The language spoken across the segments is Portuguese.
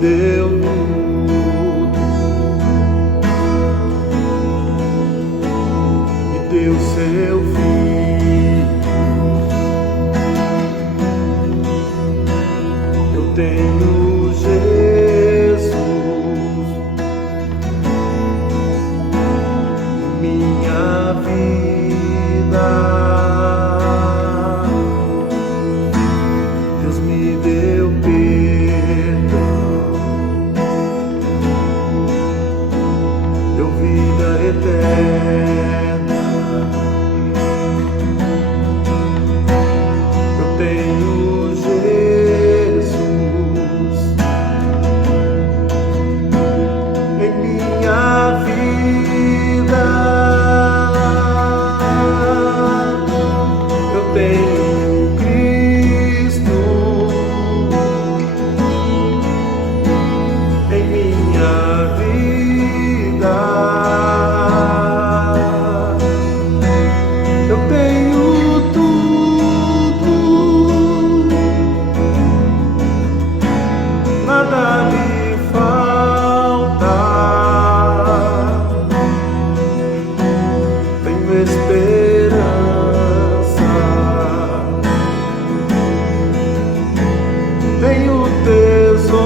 deu tudo, me deu seu filho. Eu tenho Jesus, minha vida. Deus me deu perdão, deu vida eterna. Eu tenho Jesus em minha vida. Eu tenho Cristo em minha vida. Eu tenho tudo, nada me falta. Tenho esperança, tenho tesouro.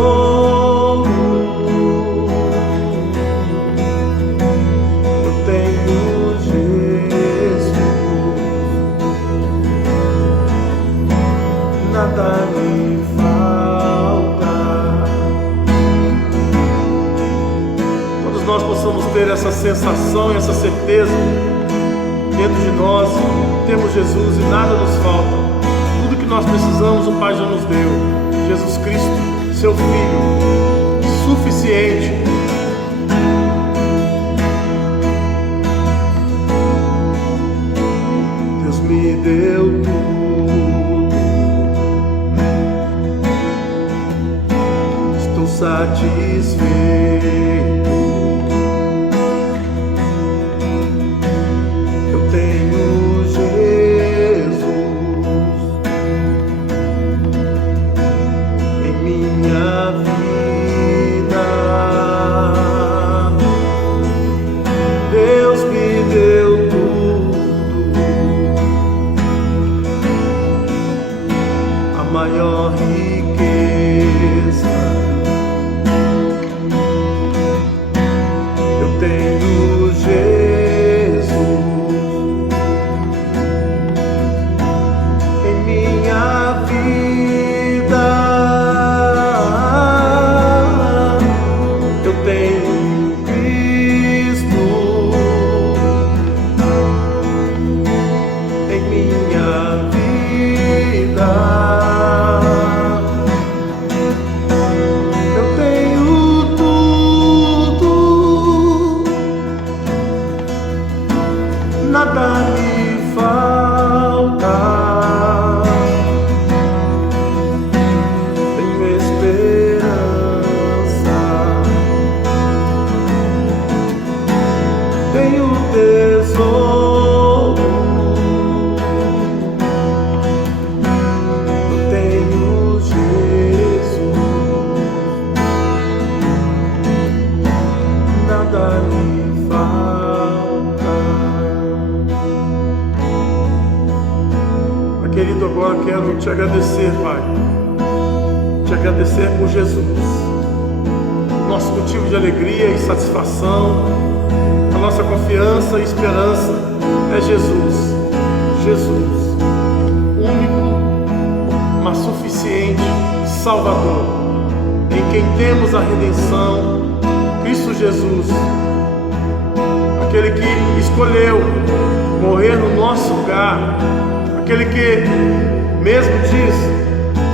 Eu tenho Jesus, nada me falta. Todos nós possamos ter essa sensação e essa certeza dentro de nós. Temos Jesus e nada nos falta. Tudo que nós precisamos o Pai já nos deu. Jesus Cristo, seu Filho, suficiente. Deus me deu tudo, estou satisfeito. Eu tenho Jesus em minha vida. Deus me deu tudo, a maior riqueza. Eu tenho Jesus em minha vida. Eu tenho Cristo em minha vida. Eu tenho tudo, nada me falta. Tenho esperança, tenho tesouro. Eu tenho Jesus, nada me falta. Querido, agora quero te agradecer, Pai. Te agradecer por Jesus, nosso motivo de alegria e satisfação. A nossa confiança e esperança é Jesus. Jesus, único, mas suficiente Salvador, em quem temos a redenção. Cristo Jesus, aquele que escolheu morrer no nosso lugar, aquele que mesmo diz: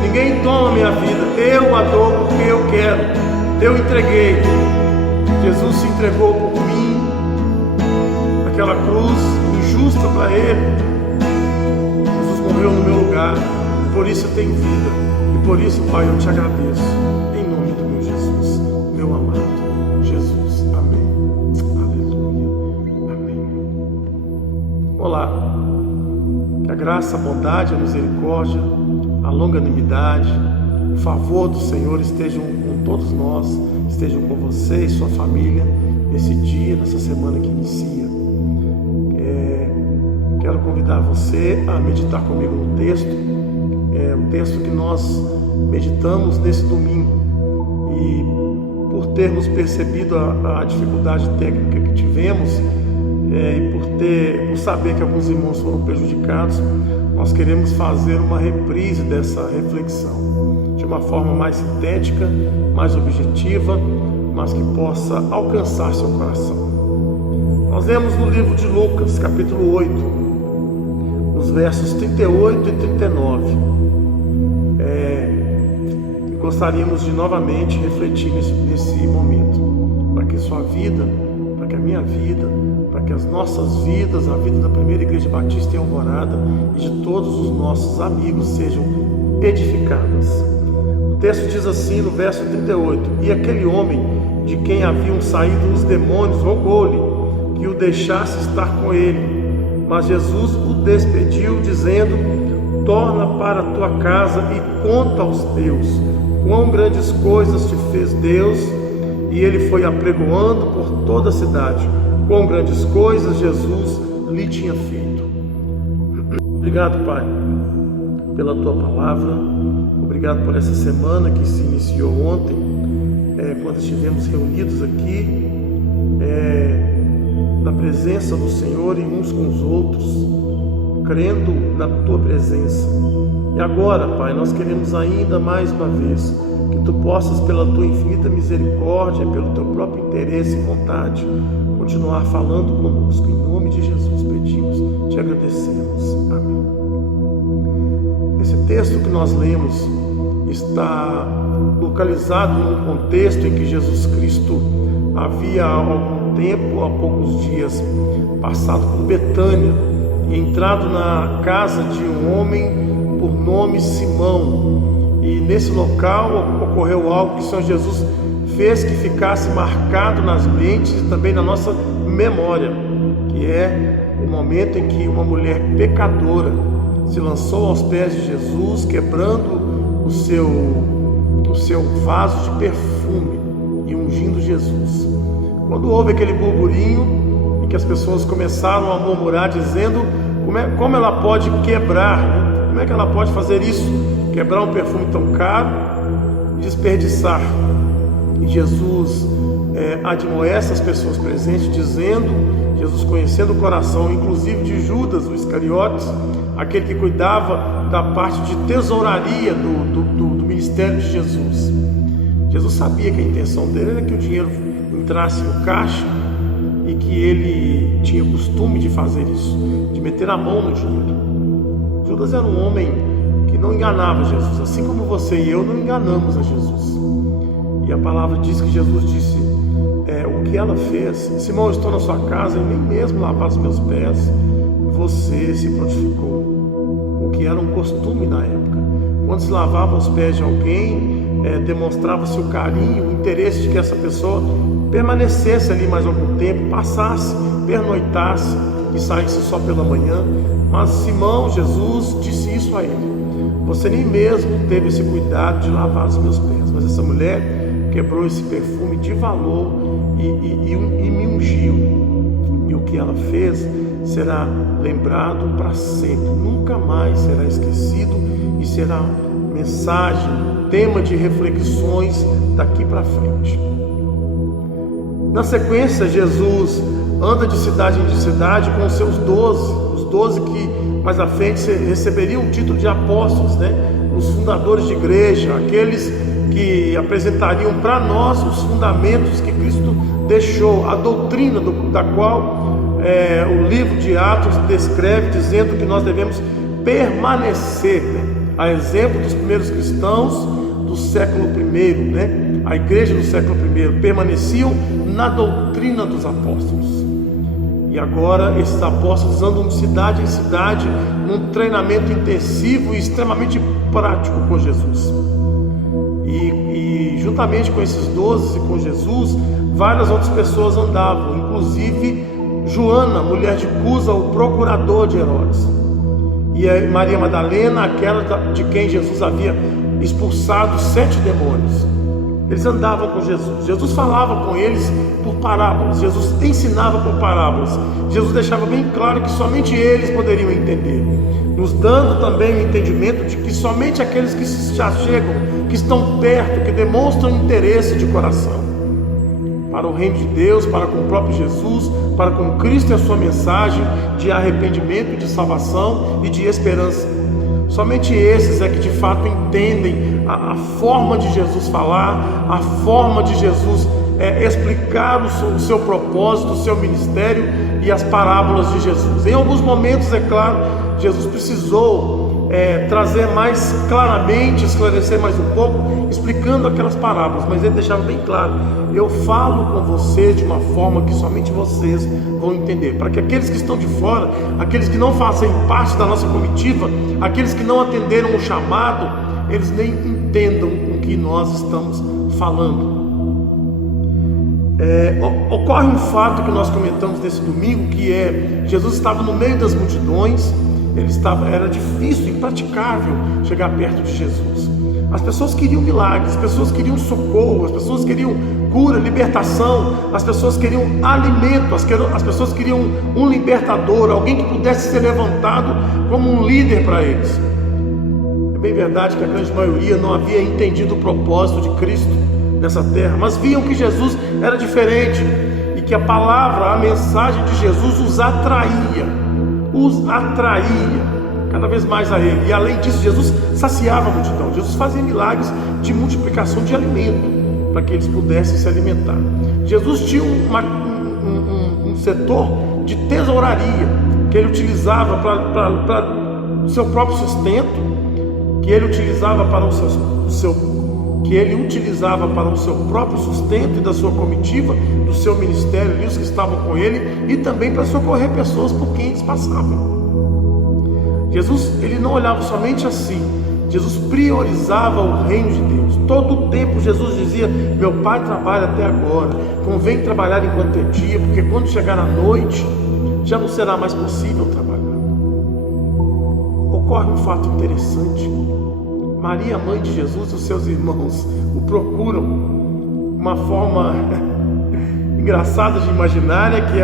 ninguém toma minha vida, eu a dou porque eu quero, eu entreguei. Jesus se entregou por mim, aquela cruz injusta para Ele. Jesus morreu no meu lugar, e por isso eu tenho vida, e por isso, Pai, eu te agradeço, em nome do meu Jesus, meu amado Jesus. Amém. Aleluia. Amém. Olá. Que a graça, a bondade, a misericórdia, a longanimidade o favor do Senhor esteja com todos nós, estejam com você e sua família nesse dia, nessa semana que inicia. Quero convidar você a meditar comigo no texto, o texto que nós meditamos nesse domingo. E por termos percebido a dificuldade técnica que tivemos, e por saber que alguns irmãos foram prejudicados, nós queremos fazer uma reprise dessa reflexão, de uma forma mais sintética, mais objetiva, mas que possa alcançar seu coração. Nós lemos no livro de Lucas, capítulo 8, os versos 38 e 39. Gostaríamos de novamente refletir nesse momento, para que sua vida, para que a minha vida, para que as nossas vidas, a vida da Primeira Igreja Batista em Alvorada e de todos os nossos amigos sejam edificadas. O texto diz assim no verso 38: E aquele homem de quem haviam saído os demônios rogou-lhe que o deixasse estar com ele, mas Jesus o despediu, dizendo: Torna para a tua casa e conta aos teus quão grandes coisas te fez Deus. E ele foi apregoando por toda a cidade quão grandes coisas Jesus lhe tinha feito. Obrigado, Pai, pela tua palavra. Obrigado por essa semana que se iniciou ontem, quando estivemos reunidos aqui na presença do Senhor e uns com os outros, crendo na tua presença. E agora, Pai, nós queremos ainda mais uma vez que tu possas, pela tua infinita misericórdia, pelo teu próprio interesse e vontade, continuar falando conosco. Em nome de Jesus pedimos, te agradecemos. Amém. Esse texto que nós lemos está localizado num contexto em que Jesus Cristo havia há algum tempo, há poucos dias, passado por Betânia e entrado na casa de um homem por nome Simão. E nesse local ocorreu algo que o Senhor Jesus fez que ficasse marcado nas mentes e também na nossa memória, que é o momento em que uma mulher pecadora se lançou aos pés de Jesus, quebrando o seu vaso de perfume e ungindo Jesus. Quando houve aquele burburinho em que as pessoas começaram a murmurar, dizendo como ela pode quebrar, como é que ela pode fazer isso? Quebrar um perfume tão caro e desperdiçar. E Jesus admoesta as pessoas presentes, dizendo, Jesus conhecendo o coração, inclusive de Judas, o Iscariotes, aquele que cuidava da parte de tesouraria do ministério de Jesus. Jesus sabia que a intenção dele era que o dinheiro entrasse no caixa e que ele tinha costume de fazer isso, de meter a mão no dinheiro. Judas era um homem que não enganava Jesus, assim como você e eu não enganamos a Jesus. E a palavra diz que Jesus disse, o que ela fez: Simão, eu estou na sua casa e nem mesmo lavar os meus pés você se prontificou. O que era um costume na época. Quando se lavava os pés de alguém, demonstrava-se o carinho, o interesse de que essa pessoa permanecesse ali mais algum tempo, passasse, pernoitasse e saísse só pela manhã. Mas Simão, Jesus disse isso a ele: você nem mesmo teve esse cuidado de lavar os meus pés. Mas essa mulher quebrou esse perfume de valor e me ungiu. E o que ela fez será lembrado para sempre, nunca mais será esquecido e será mensagem, tema de reflexões daqui para frente. Na sequência, Jesus anda de cidade em cidade com os seus 12, os 12 que mais à frente receberiam o título de apóstolos, os fundadores de igreja, aqueles que apresentariam para nós os fundamentos que Cristo deixou, a doutrina da qual o livro de Atos descreve, dizendo que nós devemos permanecer, a exemplo dos primeiros cristãos do século I, a igreja do século I, permaneciam na doutrina dos apóstolos. E agora esses apóstolos andam de cidade em cidade, num treinamento intensivo e extremamente prático com Jesus. E juntamente com esses 12 e com Jesus, várias outras pessoas andavam, inclusive Joana, mulher de Cusa, o procurador de Herodes, e a Maria Madalena, aquela de quem Jesus havia expulsado 7 demônios. Eles andavam com Jesus. Jesus falava com eles por parábolas. Jesus ensinava por parábolas. Jesus deixava bem claro que somente eles poderiam entender, nos dando também o entendimento de que somente aqueles que já chegam, que estão perto, que demonstram interesse de coração para o reino de Deus, para com o próprio Jesus, para com Cristo e a sua mensagem de arrependimento, de salvação e de esperança. Somente esses é que de fato entendem a forma de Jesus falar, a forma de Jesus explicar o seu propósito, o seu ministério e as parábolas de Jesus. Em alguns momentos, é claro, Jesus precisou trazer mais claramente, esclarecer mais um pouco, explicando aquelas parábolas, mas ele deixava bem claro: eu falo com vocês de uma forma que somente vocês vão entender, para que aqueles que estão de fora, aqueles que não fazem parte da nossa comitiva, aqueles que não atenderam o chamado, eles nem entendam o que nós estamos falando. Ocorre um fato que nós comentamos nesse domingo, que Jesus estava no meio das multidões. Era difícil, impraticável chegar perto de Jesus. As pessoas queriam milagres, as pessoas queriam socorro, as pessoas queriam cura, libertação, as pessoas queriam alimento, as pessoas queriam um libertador, alguém que pudesse ser levantado como um líder para eles. É bem verdade que a grande maioria não havia entendido o propósito de Cristo nessa terra, mas viam que Jesus era diferente e que a palavra, a mensagem de Jesus os atraía cada vez mais a ele. E além disso, Jesus saciava a multidão. Jesus fazia milagres de multiplicação de alimento para que eles pudessem se alimentar. Jesus tinha um setor de tesouraria que ele utilizava para o seu próprio sustento, que ele utilizava para o seu próprio sustento e da sua comitiva, do seu ministério e os que estavam com ele, e também para socorrer pessoas por quem eles passavam. Jesus, ele não olhava somente assim. Jesus priorizava o reino de Deus. Todo o tempo Jesus dizia: meu pai trabalha até agora, convém trabalhar enquanto é dia, porque quando chegar a noite já não será mais possível trabalhar. Ocorre um fato interessante. Maria, mãe de Jesus, e os seus irmãos o procuram. Uma forma engraçada de imaginar é que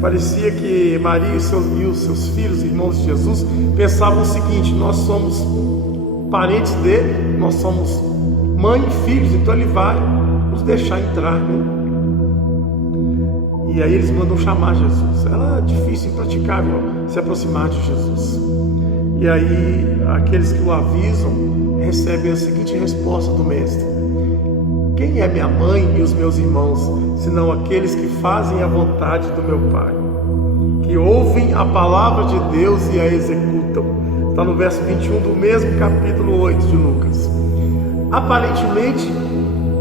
parecia que Maria e os seus filhos, irmãos de Jesus, pensavam o seguinte: nós somos parentes dele, nós somos mãe e filhos, então ele vai nos deixar entrar, né? E aí eles mandam chamar Jesus. Era difícil, impraticável se aproximar de Jesus. E aí aqueles que o avisam recebem a seguinte resposta do mestre: quem é minha mãe e os meus irmãos, senão aqueles que fazem a vontade do meu Pai, que ouvem a palavra de Deus e a executam? Está no verso 21 do mesmo capítulo 8 de Lucas. Aparentemente,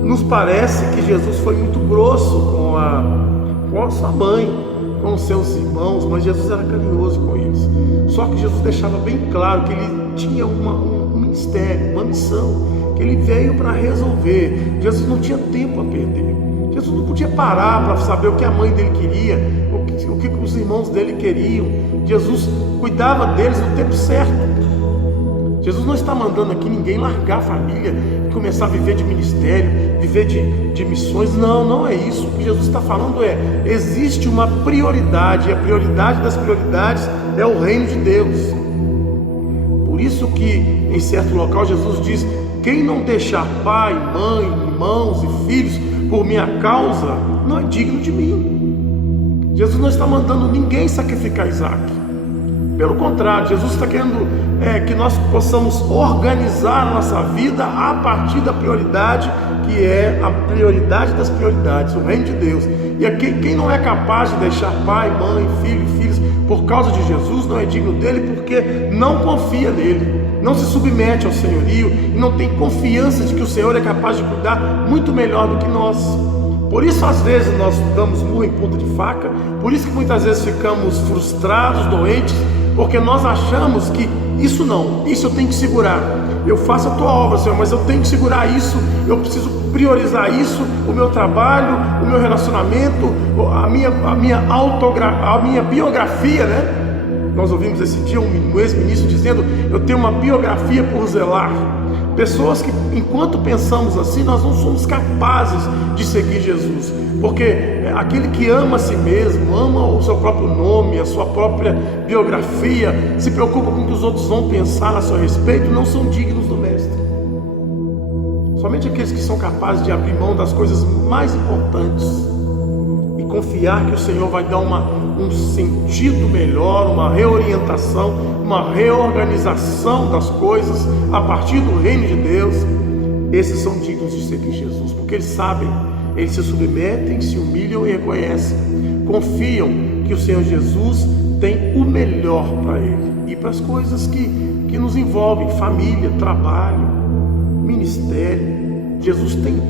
nos parece que Jesus foi muito grosso com a sua mãe, com os seus irmãos, mas Jesus era carinhoso com eles. Só que Jesus deixava bem claro que ele tinha um ministério, uma missão, que ele veio para resolver. Jesus não tinha tempo a perder. Jesus não podia parar para saber o que a mãe dele queria, o que os irmãos dele queriam. Jesus cuidava deles no tempo certo. Jesus não está mandando aqui ninguém largar a família e começar a viver de ministério, viver de missões. Não é isso. O que Jesus está falando existe uma prioridade, e a prioridade das prioridades é o reino de Deus. Por isso que em certo local Jesus diz: quem não deixar pai, mãe, irmãos e filhos por minha causa, não é digno de mim. Jesus não está mandando ninguém sacrificar Isaac. Pelo contrário, Jesus está querendo que nós possamos organizar a nossa vida a partir da prioridade, que é a prioridade das prioridades, o reino de Deus. E aqui, quem não é capaz de deixar pai, mãe, filho e filhos por causa de Jesus, não é digno dele, porque não confia nele, não se submete ao senhorio e não tem confiança de que o Senhor é capaz de cuidar muito melhor do que nós. Por isso às vezes nós damos murro em ponta de faca, por isso que muitas vezes ficamos frustrados, doentes, porque nós achamos que isso eu tenho que segurar. Eu faço a tua obra, Senhor, mas eu tenho que segurar isso, eu preciso priorizar isso, o meu trabalho, o meu relacionamento, a minha biografia, né? Nós ouvimos esse dia um ex-ministro dizendo: eu tenho uma biografia por zelar. Pessoas que, enquanto pensamos assim, nós não somos capazes de seguir Jesus, porque aquele que ama a si mesmo, ama o seu próprio nome, a sua própria biografia, se preocupa com o que os outros vão pensar a seu respeito, não são dignos do Mestre. Somente aqueles que são capazes de abrir mão das coisas mais importantes e confiar que o Senhor vai dar um sentido melhor, uma reorientação, uma reorganização das coisas a partir do reino de Deus, esses são dignos de seguir Jesus, porque eles sabem, eles se submetem, se humilham e reconhecem, confiam que o Senhor Jesus tem o melhor para ele e para as coisas que nos envolvem, família, trabalho, ministério. Jesus tem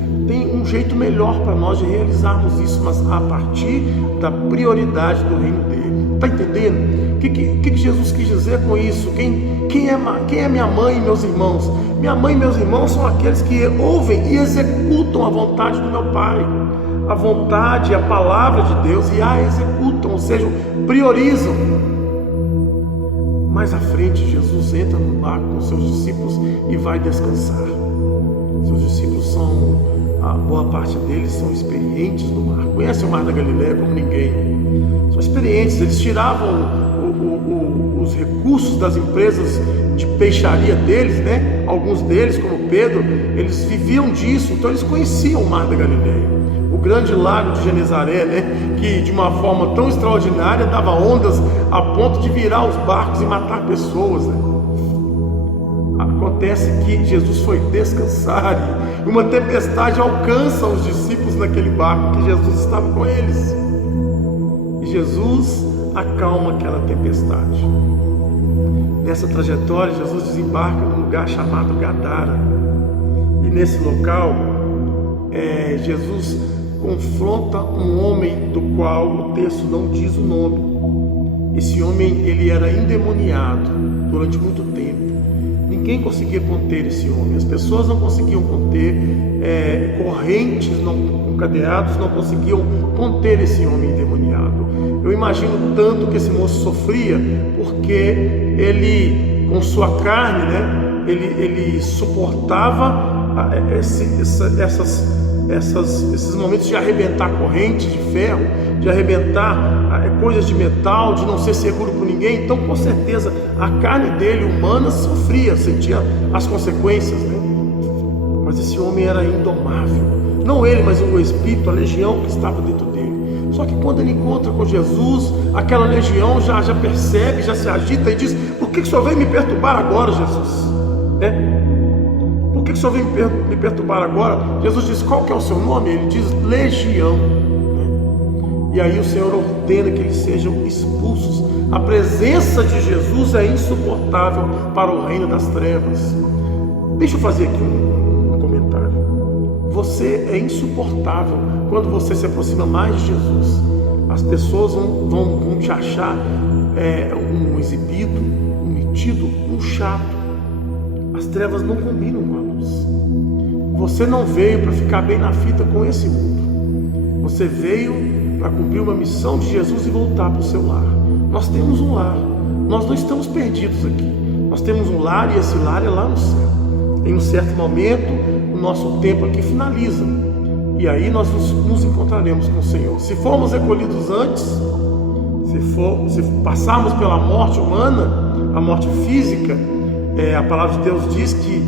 um jeito melhor para nós de realizarmos isso, mas a partir da prioridade do reino dele. Está entendendo? O que Jesus quis dizer com isso? Quem é minha mãe e meus irmãos? Minha mãe e meus irmãos são aqueles que ouvem e executam a vontade do meu Pai, a vontade, a palavra de Deus, e a executam, ou seja, priorizam. Mais à frente, Jesus entra no barco com seus discípulos e vai descansar. Seus discípulos a boa parte deles são experientes no mar, conhecem o mar da Galileia como ninguém, são experientes, eles tiravam os recursos das empresas de peixaria deles, né? Alguns deles, como Pedro, eles viviam disso, então eles conheciam o mar da Galileia, o grande lago de Genezaré, né? Que de uma forma tão extraordinária dava ondas a ponto de virar os barcos e matar pessoas, né? Acontece que Jesus foi descansar e uma tempestade alcança os discípulos naquele barco, que Jesus estava com eles, e Jesus acalma aquela tempestade. Nessa trajetória, Jesus desembarca num lugar chamado Gadara, e nesse local Jesus confronta um homem do qual o texto não diz o nome. Esse homem, ele era endemoniado durante muito tempo. Ninguém conseguia conter esse homem, as pessoas não conseguiam conter, correntes com cadeados não conseguiam conter esse homem endemoniado. Eu imagino tanto que esse moço sofria, porque ele, com sua carne, né, ele suportava esses momentos de arrebentar correntes de ferro, de arrebentar coisas de metal, de não ser seguro por ninguém. Então, com certeza, a carne dele, humana, sofria, sentia as consequências, né? Mas esse homem era indomável, não ele, mas o espírito, a legião que estava dentro dele. Só que quando ele encontra com Jesus, aquela legião já percebe, já se agita e diz: por que o Senhor veio me perturbar agora, Jesus? Por que o Senhor veio me perturbar agora? Jesus diz: qual que é o seu nome? Ele diz: legião. E aí o Senhor ordena que eles sejam expulsos. A presença de Jesus é insuportável para o reino das trevas. Deixa eu fazer aqui um comentário. Você é insuportável quando você se aproxima mais de Jesus. As pessoas vão te achar um exibido, um metido, um chato. As trevas não combinam com a luz. Você não veio para ficar bem na fita com esse mundo. Você veio para cumprir uma missão de Jesus e voltar para o seu lar. Nós temos um lar. Nós não estamos perdidos aqui. Nós temos um lar, e esse lar é lá no céu. Em um certo momento, o nosso tempo aqui finaliza. E aí nós nos encontraremos com o Senhor. Se formos recolhidos antes, se passarmos pela morte humana, a morte física, a palavra de Deus diz que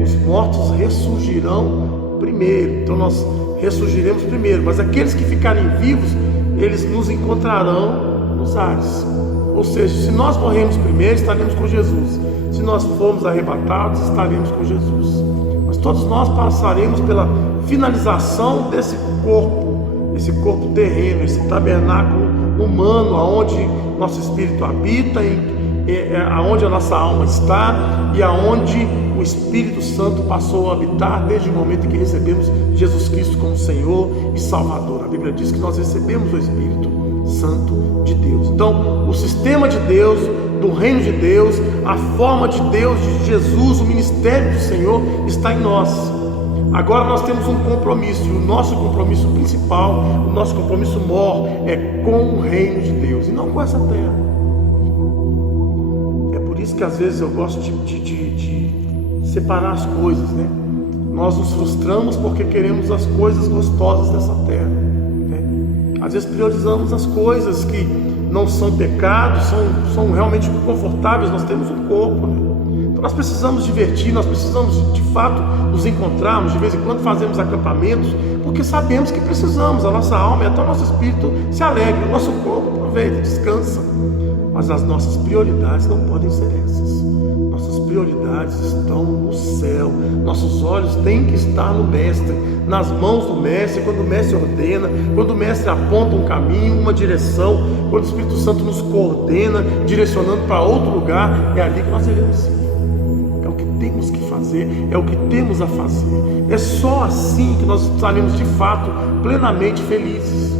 os mortos ressurgirão primeiro. Então nós ressurgiremos primeiro, mas aqueles que ficarem vivos, eles nos encontrarão nos ares. Ou seja, se nós morrermos primeiro, estaremos com Jesus. Se nós formos arrebatados, estaremos com Jesus. Mas todos nós passaremos pela finalização desse corpo terreno, esse tabernáculo humano, aonde nosso espírito habita, aonde a nossa alma está e aonde o Espírito Santo passou a habitar desde o momento em que recebemos Jesus Cristo como Senhor e Salvador. A Bíblia diz que nós recebemos o Espírito Santo de Deus. Então, o sistema de Deus, do reino de Deus, a forma de Deus, de Jesus, o ministério do Senhor está em nós. Agora nós temos um compromisso, e o nosso compromisso principal, o nosso compromisso maior é com o reino de Deus e não com essa terra. É por isso que às vezes eu gosto de separar as coisas, né? Nós nos frustramos porque queremos as coisas gostosas dessa terra, né? Às vezes priorizamos as coisas que não são pecados, são realmente confortáveis. Nós temos um corpo, né? Então nós precisamos divertir, nós precisamos de fato nos encontrarmos, de vez em quando fazemos acampamentos, porque sabemos que precisamos, a nossa alma e até o nosso espírito se alegra, o nosso corpo aproveita, descansa. Mas as nossas prioridades não podem ser essas. Nossas prioridades estão no céu. Nossos olhos têm que estar no Mestre, nas mãos do Mestre. Quando o Mestre ordena, quando o Mestre aponta um caminho, uma direção, quando o Espírito Santo nos coordena, direcionando para outro lugar, é ali que nós iremos seguir. É o que temos que fazer, é o que temos a fazer. É só assim que nós estaremos de fato plenamente felizes.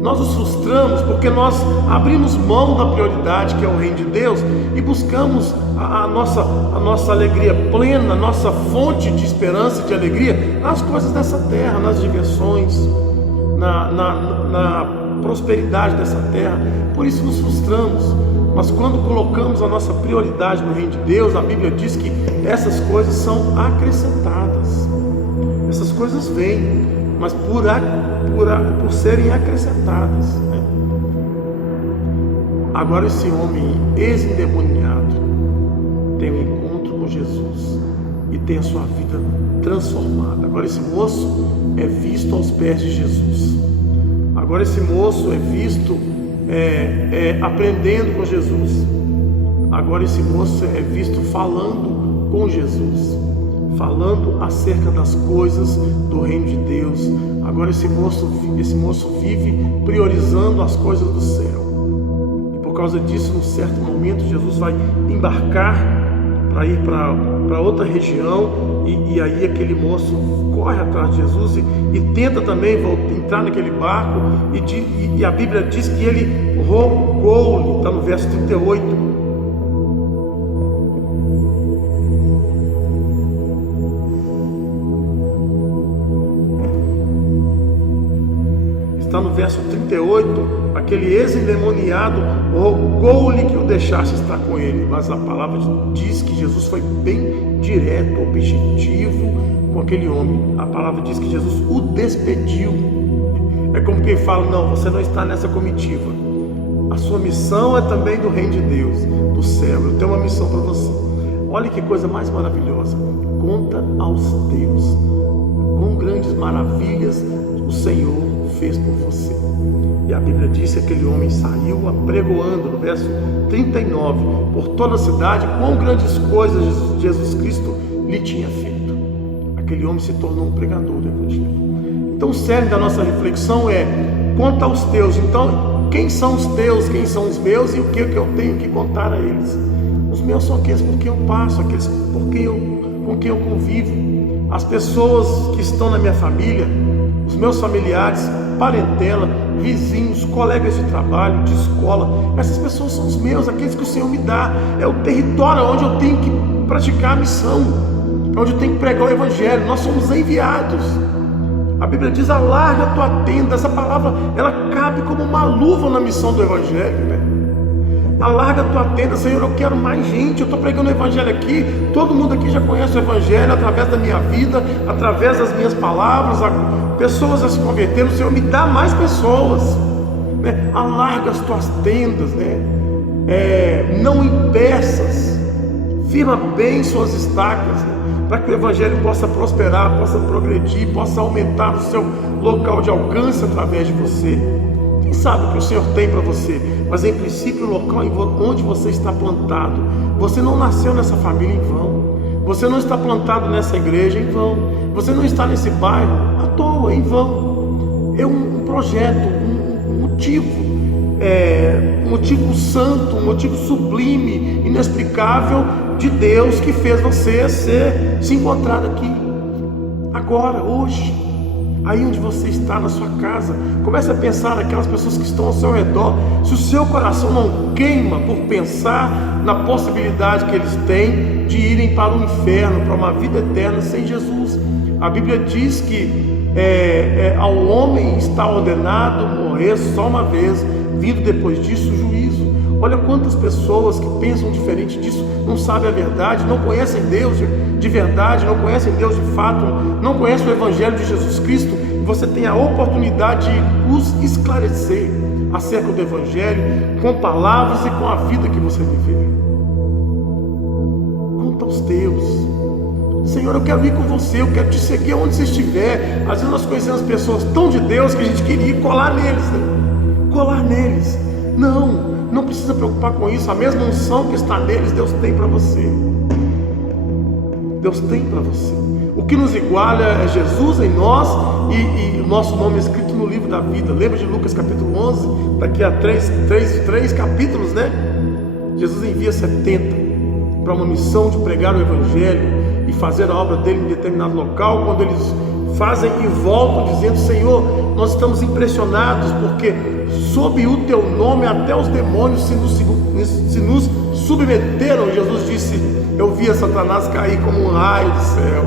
Nós nos frustramos porque nós abrimos mão da prioridade, que é o reino de Deus, e buscamos a nossa alegria plena, a nossa fonte de esperança e de alegria nas coisas dessa terra, nas diversões, na prosperidade dessa terra. Por isso nos frustramos. Mas quando colocamos a nossa prioridade no reino de Deus, a Bíblia diz que essas coisas são acrescentadas. Essas coisas vêm, mas por serem acrescentadas, né? Agora esse homem ex-endemoniado tem um encontro com Jesus e tem a sua vida transformada. Agora esse moço é visto aos pés de Jesus. Agora esse moço é visto aprendendo com Jesus. Agora esse moço é visto falando com Jesus, falando acerca das coisas do reino de Deus. Agora esse moço vive priorizando as coisas do céu. E por causa disso, num certo momento, Jesus vai embarcar para ir para outra região, e aí aquele moço corre atrás de Jesus e tenta também entrar naquele barco, e a Bíblia diz que ele rogou-lhe, está no verso 38. Está no verso 38, aquele ex-endemoniado rogou-lhe que o deixasse estar com ele. Mas a palavra diz que Jesus foi bem direto, objetivo com aquele homem. A palavra diz que Jesus o despediu. É como quem fala: não, você não está nessa comitiva. A sua missão é também do reino de Deus, do céu. Eu tenho uma missão para você. Olha que coisa mais maravilhosa. Conta aos teus quão grandes maravilhas o Senhor fez por você. E a Bíblia diz que aquele homem saiu apregoando, no verso 39, por toda a cidade, quão grandes coisas Jesus Cristo lhe tinha feito. Aquele homem se tornou um pregador do Evangelho. Então o cerne da nossa reflexão é: conta aos teus. Então, quem são os teus, quem são os meus, e o que eu tenho que contar a eles? Os meus são aqueles por quem eu passo, aqueles com quem eu convivo, as pessoas que estão na minha família, os meus familiares, parentela, vizinhos, colegas de trabalho, de escola. Essas pessoas são os meus, aqueles que o Senhor me dá. É o território onde eu tenho que praticar a missão, onde eu tenho que pregar o Evangelho. Nós somos enviados. A Bíblia diz: alarga a tua tenda. Essa palavra, ela cabe como uma luva na missão do Evangelho, né? Alarga a tua tenda. Senhor, eu quero mais gente. Eu estou pregando o Evangelho aqui. Todo mundo aqui já conhece o Evangelho através da minha vida, através das minhas palavras. Pessoas a se convertendo. Senhor, me dá mais pessoas, né? Alarga as tuas tendas, né? Não impeças. Firma bem suas estacas, né? Para que o Evangelho possa prosperar, possa progredir, possa aumentar o seu local de alcance através de você. Quem sabe o que o Senhor tem para você? Mas em princípio, o local onde você está plantado. Você não nasceu nessa família em vão. Você não está plantado nessa igreja em vão. Você não está nesse bairro à toa, em vão. É um projeto, um motivo santo, um motivo sublime, inexplicável de Deus, que fez você se encontrar aqui, agora, hoje. Aí onde você está, na sua casa, comece a pensar naquelas pessoas que estão ao seu redor. Se o seu coração não queima por pensar na possibilidade que eles têm de irem para o inferno, para uma vida eterna sem Jesus. A Bíblia diz que ao homem está ordenado morrer só uma vez, vindo depois disso o juízo. Olha quantas pessoas que pensam diferente disso, não sabem a verdade, não conhecem Deus de verdade, não conhecem Deus de fato, não conhecem o Evangelho de Jesus Cristo. E você tem a oportunidade de os esclarecer acerca do Evangelho, com palavras e com a vida que você viver. Conta aos teus: Senhor, eu quero ir com você, eu quero te seguir onde você estiver. Às vezes nós conhecemos pessoas tão de Deus que a gente queria colar neles, né? Colar neles. Não precisa preocupar com isso. A mesma unção que está neles, Deus tem para você. Deus tem para você. O que nos iguala é Jesus em nós e o nosso nome escrito no livro da vida. Lembra de Lucas capítulo 11? Daqui a três capítulos, né? Jesus envia 70 para uma missão de pregar o Evangelho e fazer a obra dele em determinado local. Quando eles fazem e voltam dizendo: Senhor, nós estamos impressionados porque sob o teu nome até os demônios se nos submeteram. Jesus disse: eu via Satanás cair como um raio do céu.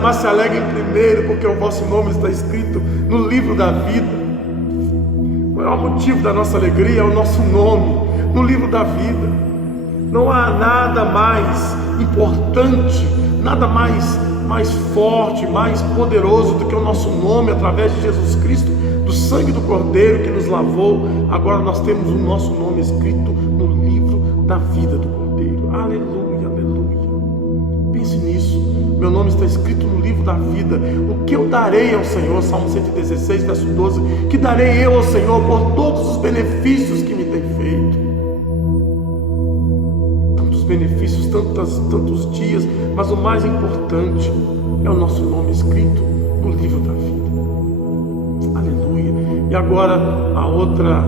Mas se alegrem primeiro, porque o vosso nome está escrito no livro da vida. O maior motivo da nossa alegria é o nosso nome no livro da vida. Não há nada mais importante, nada mais forte, mais poderoso do que o nosso nome através de Jesus Cristo, do sangue do Cordeiro que nos lavou. Agora nós temos o nosso nome escrito no livro da vida do Cordeiro. Aleluia, aleluia. Pense nisso. Meu nome está escrito no livro da vida. O que eu darei ao Senhor? Salmo 116, verso 12. Que darei eu ao Senhor por todos os benefícios que me tem feito? Benefícios, tantos dias, mas o mais importante é o nosso nome escrito no livro da vida. Aleluia. E agora a outra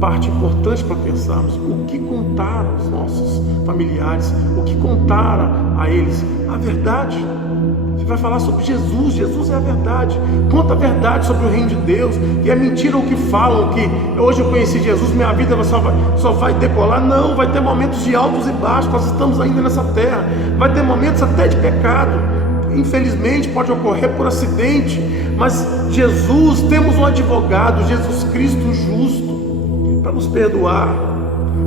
parte importante para pensarmos: o que contar aos nossos familiares, o que contar a eles? A verdade. Você vai falar sobre Jesus. Jesus é a verdade. Conta a verdade sobre o reino de Deus. E é mentira o que falam, que hoje eu conheci Jesus, minha vida só vai decolar. Não, vai ter momentos de altos e baixos. Nós estamos ainda nessa terra. Vai ter momentos até de pecado. Infelizmente pode ocorrer por acidente. Mas Jesus, temos um advogado, Jesus Cristo justo, para nos perdoar.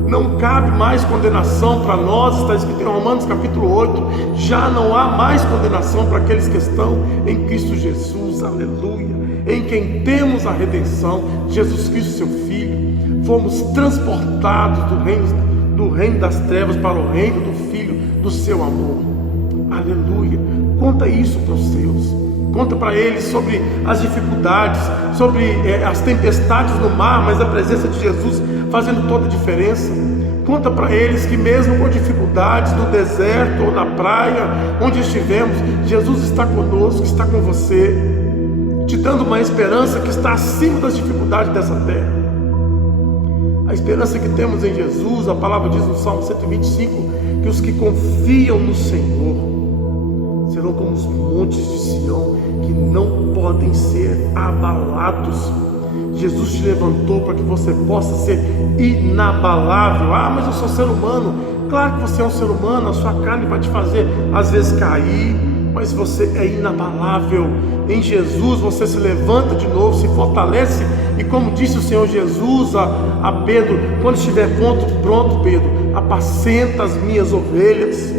Não cabe mais condenação para nós, está escrito em Romanos capítulo 8, já não há mais condenação para aqueles que estão em Cristo Jesus, aleluia, em quem temos a redenção, Jesus Cristo seu Filho. Fomos transportados do reino das trevas para o reino do Filho do seu amor, aleluia. Conta isso para os seus, conta para eles sobre as dificuldades, sobre as tempestades no mar, mas a presença de Jesus fazendo toda a diferença. Conta para eles que mesmo com dificuldades no deserto ou na praia, onde estivemos, Jesus está conosco, está com você, te dando uma esperança que está acima das dificuldades dessa terra. A esperança que temos em Jesus, a palavra diz no Salmo 125, que os que confiam no Senhor serão como os montes de Sião, que não podem ser abalados. Jesus te levantou para que você possa ser inabalável. Ah, mas eu sou ser humano. Claro que você é um ser humano, a sua carne vai te fazer às vezes cair, mas você é inabalável. Em Jesus você se levanta de novo, se fortalece, e como disse o Senhor Jesus a Pedro, quando estiver pronto, Pedro, apacenta as minhas ovelhas.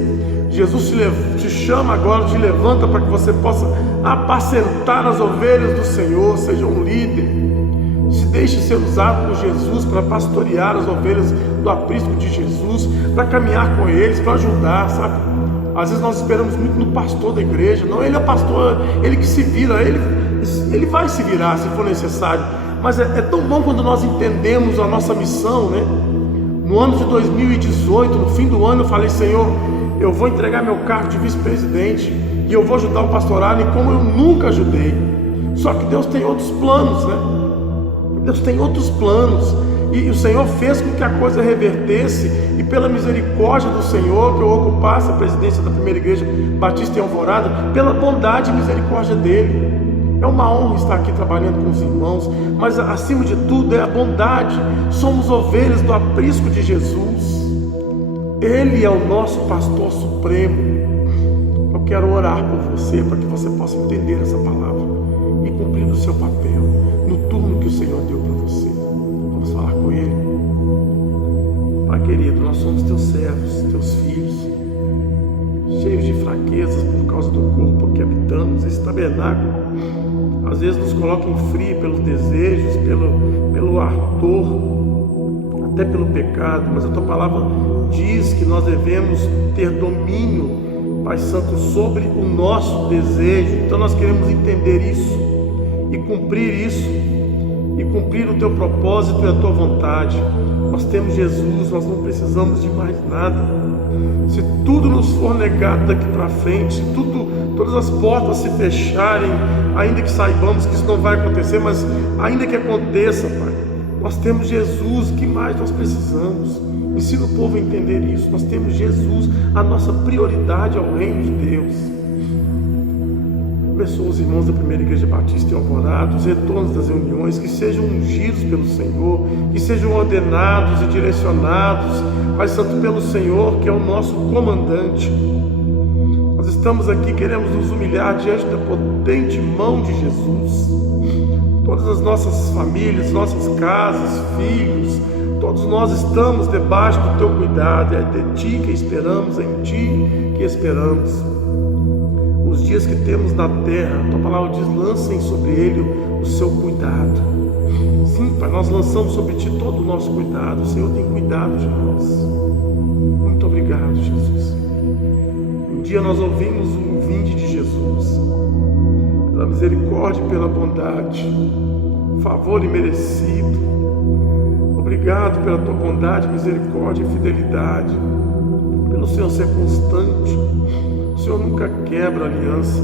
Jesus te chama agora, te levanta para que você possa apacentar as ovelhas do Senhor. Seja um líder, se deixe ser usado por Jesus para pastorear as ovelhas do aprisco de Jesus, para caminhar com eles, para ajudar, sabe? Às vezes nós esperamos muito no pastor da igreja. Não, ele é pastor, ele que se vira, ele vai se virar se for necessário. Mas é tão bom quando nós entendemos a nossa missão, né? No ano de 2018, no fim do ano, eu falei: Senhor, eu vou entregar meu cargo de vice-presidente e eu vou ajudar o pastorado, e como eu nunca ajudei. Só que Deus tem outros planos, né? Deus tem outros planos, e o Senhor fez com que a coisa revertesse, e pela misericórdia do Senhor, que eu ocupasse a presidência da primeira igreja batista em Alvorada, pela bondade e misericórdia dele. É uma honra estar aqui trabalhando com os irmãos, mas acima de tudo é a bondade. Somos ovelhas do aprisco de Jesus. Ele é o nosso pastor supremo. Eu quero orar por você, para que você possa entender essa palavra e cumprir o seu papel no turno que o Senhor deu para você. Vamos falar com Ele. Pai querido, nós somos teus servos, teus filhos, cheios de fraquezas por causa do corpo que habitamos. Esse tabernáculo às vezes nos coloca em frio pelos desejos, pelo ardor, até pelo pecado, mas a tua palavra diz que nós devemos ter domínio, Pai Santo, sobre o nosso desejo. Então nós queremos entender isso e cumprir isso, e cumprir o teu propósito e a tua vontade. Nós temos Jesus, nós não precisamos de mais nada. Se tudo nos for negado daqui para frente, se todas as portas se fecharem, ainda que saibamos que isso não vai acontecer, mas ainda que aconteça, Pai, nós temos Jesus. O que mais nós precisamos? Ensina o povo a entender isso. Nós temos Jesus, a nossa prioridade ao reino de Deus. Abençoa os irmãos da Primeira Igreja Batista em Alvorada, os retornos das reuniões, que sejam ungidos pelo Senhor, que sejam ordenados e direcionados, Pai Santo, pelo Senhor, que é o nosso comandante. Nós estamos aqui, queremos nos humilhar diante da potente mão de Jesus. Todas as nossas famílias, nossas casas, filhos, todos nós estamos debaixo do teu cuidado. É de ti que esperamos, é em ti que esperamos. Os dias que temos na terra, a tua palavra diz, lancem sobre ele o seu cuidado. Sim, Pai, nós lançamos sobre ti todo o nosso cuidado. O Senhor tem cuidado de nós. Muito obrigado, Jesus. Um dia nós ouvimos o vinde de Jesus, pela misericórdia e pela bondade, favor imerecido. Obrigado pela tua bondade, misericórdia e fidelidade, pelo Senhor ser constante. O Senhor nunca quebra a aliança.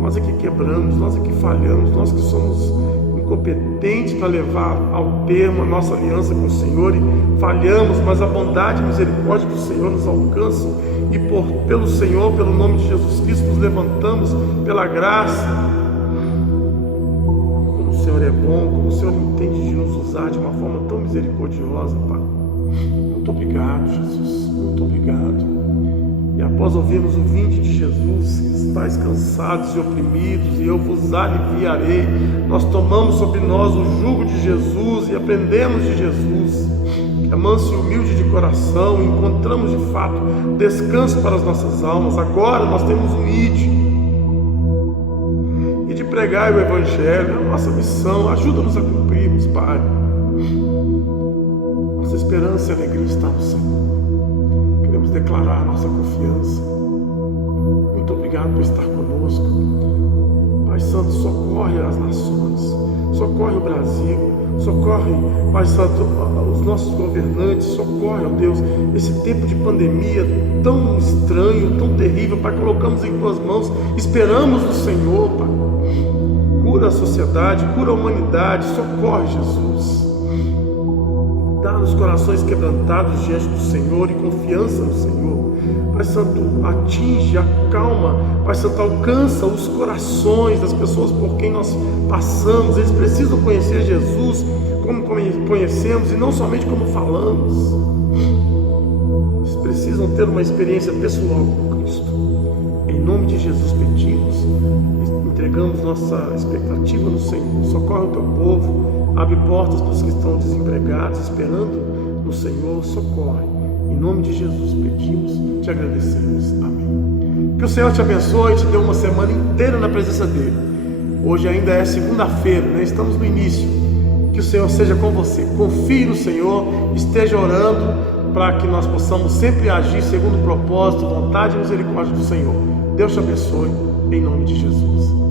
Nós é que quebramos, nós é que falhamos, nós que somos incompetentes para levar ao termo a nossa aliança com o Senhor e falhamos, mas a bondade e a misericórdia do Senhor nos alcançam e pelo Senhor, pelo nome de Jesus Cristo, nos levantamos pela graça. Como o Senhor é bom, como o Senhor entende de nos usar de uma forma tão misericordiosa, Pai. Muito obrigado, Jesus, muito obrigado. E após ouvirmos o vinde de Jesus, estáis cansados e oprimidos, e eu vos aliviarei. Nós tomamos sobre nós o jugo de Jesus e aprendemos de Jesus, que é manso e humilde de coração, e encontramos de fato descanso para as nossas almas. Agora nós temos um ide e de pregar o Evangelho, a nossa missão. Ajuda-nos a cumprirmos, Pai. Nossa esperança e alegria está no Senhor. Queremos declarar a nossa confiança. Muito obrigado por estar conosco. Pai Santo, socorre as nações, socorre o Brasil, socorre, Pai Santo, os nossos governantes, socorre, ó Deus, esse tempo de pandemia tão estranho, tão terrível. Pai, colocamos em tuas mãos, esperamos no Senhor, Pai. Cura a sociedade, cura a humanidade, socorre, Jesus. Dá-nos corações quebrantados diante do Senhor e confiança no Senhor. Pai Santo, atinge, acalma, Pai Santo, alcança os corações das pessoas por quem nós passamos. Eles precisam conhecer Jesus como conhecemos e não somente como falamos. Eles precisam ter uma experiência pessoal com Cristo. Em nome de Jesus pedimos, entregamos nossa expectativa no Senhor. Socorre o teu povo. Abre portas para os que estão desempregados, esperando no Senhor. Socorre. Em nome de Jesus pedimos, te agradecemos. Amém. Que o Senhor te abençoe e te dê uma semana inteira na presença dEle. Hoje ainda é segunda-feira, né? Estamos no início. Que o Senhor seja com você. Confie no Senhor, esteja orando para que nós possamos sempre agir segundo o propósito, vontade e misericórdia do Senhor. Deus te abençoe, em nome de Jesus.